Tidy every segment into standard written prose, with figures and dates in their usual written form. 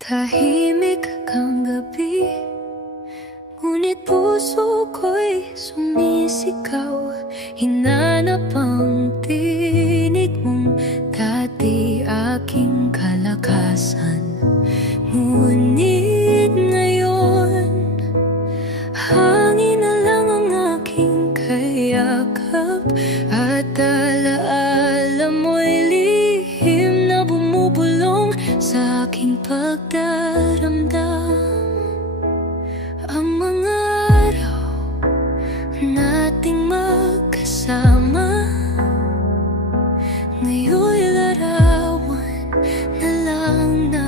Tahimik ang gabi, ngunit puso ko'y sumisigaw. Hinanap ang tinig mong dati aking kalakasan. Ngunit ngayon, hangin na lang ang aking kayakap. At alaala mo'y lihim na bumubulong sa aking pagdaramdam. Ang mga araw nating magkasama, ngayon'y larawan na lang na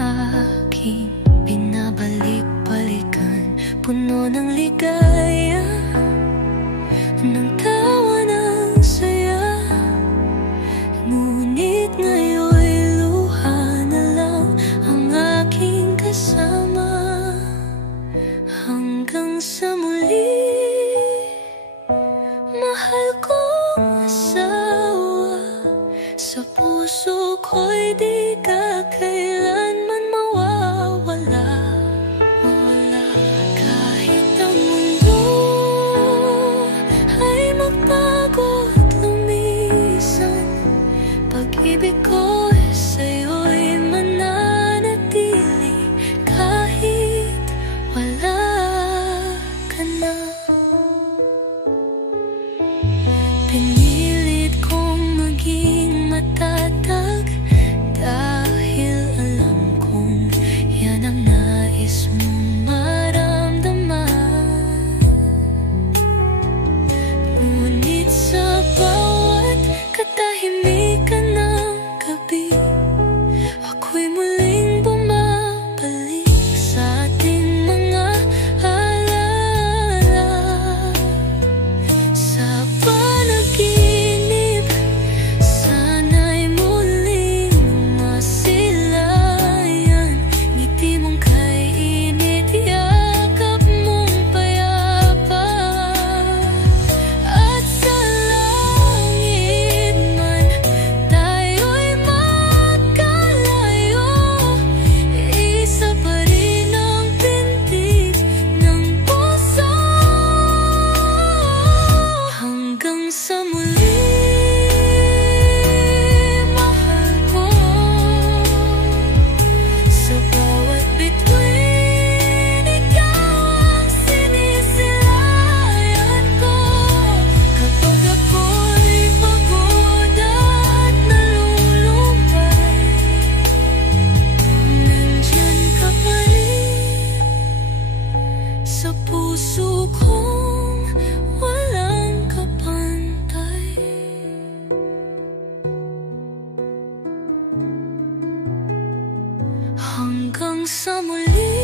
aking binabalik-balikan. Puno ng ligaya, ng tawa, ng saya. Ngunit ngayon'y luha na lang ang aking kasama. Hanggang sa muli, mahal kong asawa. Sa puso ko'y di ka kailanman mawawala. Kahit ang mundo ay magbago at lumisan, pag-ibig ko sa'yo'y mananatili kahit wala ka na. Pinilit kong maging matatag dahil alam kong yan ang nais mong maramdaman. Ngunit sa bawat katahimikan ng gabi, ako'y muling bumabalik sa ating mga alaala. Sa panaginip, sana'y muling masilayan. Ngiti mong kainit, yakap mong payapa. At sa langit man tayo'y magkalayo, isa pa rin ang pintig ng puso. Hanggang sa muli, mahal ko. Sa bawat bituin, ikaw ang sinisilayan ko. Kapag ako'y pagod at nalulumbay, nandyan ka pa rin sa puso kong walang kapantay. Hanggang sa muli.